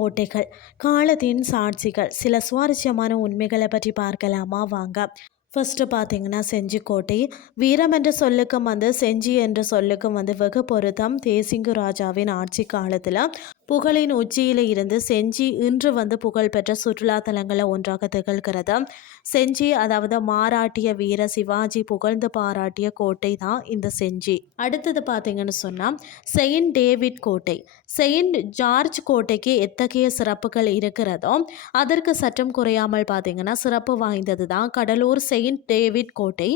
கோட்டைகள், காலத்தின் சாட்சிகள், சில சுவாரஸ்யமான உண்மைகளை பற்றி பார்க்கலாமா வாங்க. ஃபர்ஸ்ட் பார்த்தீங்கன்னா செஞ்சிக்கோட்டை. வீரம் என்ற சொல்லுக்கும் செஞ்சி என்ற சொல்லுக்கும் வெகு பொருத்தம். தேசிங்கு ராஜாவின் ஆட்சி காலத்தில் புகழின் உச்சியில் இருந்து செஞ்சி இன்று புகழ்பெற்ற சுற்றுலா தலங்களில் ஒன்றாக திகழ்கிறது. செஞ்சி அதாவது மாராட்டிய வீர சிவாஜி புகழ்ந்து பாராட்டிய கோட்டை தான் இந்த செஞ்சி. அடுத்தது பார்த்தீங்கன்னு சொன்னால் செயின்ட் டேவிட் கோட்டை. செயின்ட் ஜார்ஜ் கோட்டைக்கு எத்தகைய சிறப்புகள் இருக்கிறதோ அதற்கு சற்றும் குறையாமல் பார்த்தீங்கன்னா சிறப்பு வாய்ந்தது தான் கடலூர் செயின்ட் டேவிட் கோட்டை.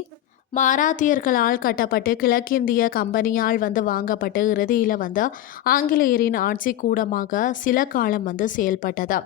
மாராத்தியர்களால் கட்டப்பட்டு கிழக்கிந்திய கம்பெனியால் வாங்கப்பட்டு இறுதியில் ஆங்கிலேயரின் ஆட்சி கூடமாக சில காலம் செயல்பட்டது.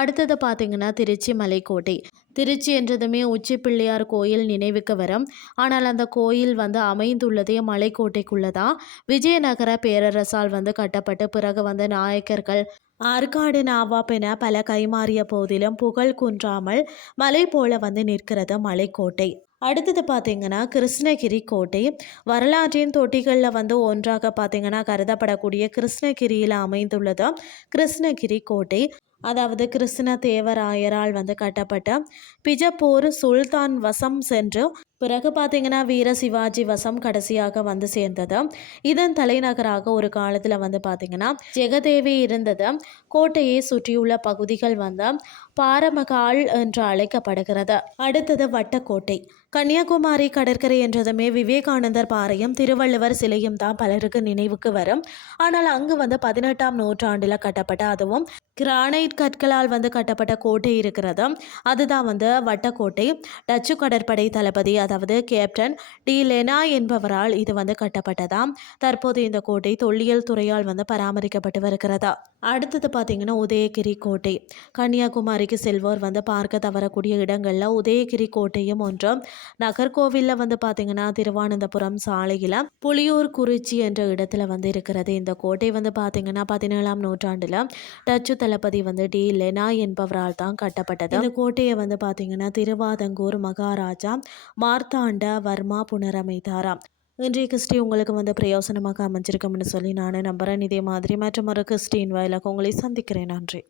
அடுத்தது பார்த்திங்கன்னா திருச்சி மலைக்கோட்டை. திருச்சி என்றதுமே உச்சி பிள்ளையார் கோயில் நினைவுக்கு வரும். ஆனால் அந்த கோயில் அமைந்துள்ளதே மலைக்கோட்டைக்குள்ளதான். விஜயநகர பேரரசால் கட்டப்பட்டு பிறகு நாயக்கர்கள் ஆற்காடு நவாப் என பல கைமாறிய போதிலும் புகழ் குன்றாமல் மலை போல நிற்கிறது மலைக்கோட்டை. அடுத்தது பார்த்தீங்கன்னா கிருஷ்ணகிரி கோட்டை. வரலாற்றின் தொட்டிகளில் ஒன்றாக பார்த்தீங்கன்னா கருதப்படக்கூடிய கிருஷ்ணகிரியில் அமைந்துள்ளது கிருஷ்ணகிரி கோட்டை. அதாவது கிருஷ்ண தேவராயரால் கட்டப்பட்ட பிஜப்பூர் சுல்தான் வசம் சென்று பிறகு பார்த்தீங்கன்னா வீர சிவாஜி வசம் கடைசியாக சேர்ந்தது. இதன் தலைநகராக ஒரு காலத்தில் பார்த்தீங்கன்னா ஜெகதேவி இருந்தது. கோட்டையை சுற்றியுள்ள பகுதிகள் பாரமகால் என்று அழைக்கப்படுகிறது. அடுத்தது வட்டக்கோட்டை. கன்னியாகுமரி கடற்கரை என்றதுமே விவேகானந்தர் பாறையும் திருவள்ளுவர் சிலையும் தான் பலருக்கு நினைவுக்கு வரும். ஆனால் அங்கு 18ஆம் நூற்றாண்டில் கட்டப்பட்ட அதுவும் கிரானைட் கற்களால் கட்டப்பட்ட கோட்டை இருக்கிறது. அதுதான் வட்டக்கோட்டை. டச்சு கடற்படை தளபதி அதாவது கேப்டன் டி லெனா என்பவரால் இது கட்டப்பட்டதாம். தற்போது இந்த கோட்டை தொல்லியல் துறையால் பராமரிக்கப்பட்டு வருகிறதா. அடுத்தது பார்த்தீங்கன்னா உதயகிரி கோட்டை. கன்னியாகுமரிக்கு செல்வோர் பார்க்க தவறக்கூடிய இடங்களில் உதயகிரி கோட்டையும் ஒன்று. நகர்கோவிலில் பார்த்தீங்கன்னா திருவானந்தபுரம் சாலையில் புலியூர் குறிச்சி என்ற இடத்துல இருக்கிறது. இந்த கோட்டை பார்த்தீங்கன்னா 17ஆம் நூற்றாண்டில் டச்சு தளபதி டி லெனா என்பவரால் தான் கட்டப்பட்டது. இந்த கோட்டையை பார்த்தீங்கன்னா திருவாதங்கூர் மகாராஜா மார்த்தாண்ட வர்மா புனரமைத்தாராம். இன்றைய கிறிஸ்டி உங்களுக்கு பிரயோசனமாக அமைஞ்சிருக்கும்னு சொல்லி நான் நம்புகிறேன். இதே மாதிரி மற்றும் ஒரு கிறிஸ்டின் வாயிலாக உங்களை சந்திக்கிறேன். நன்றி.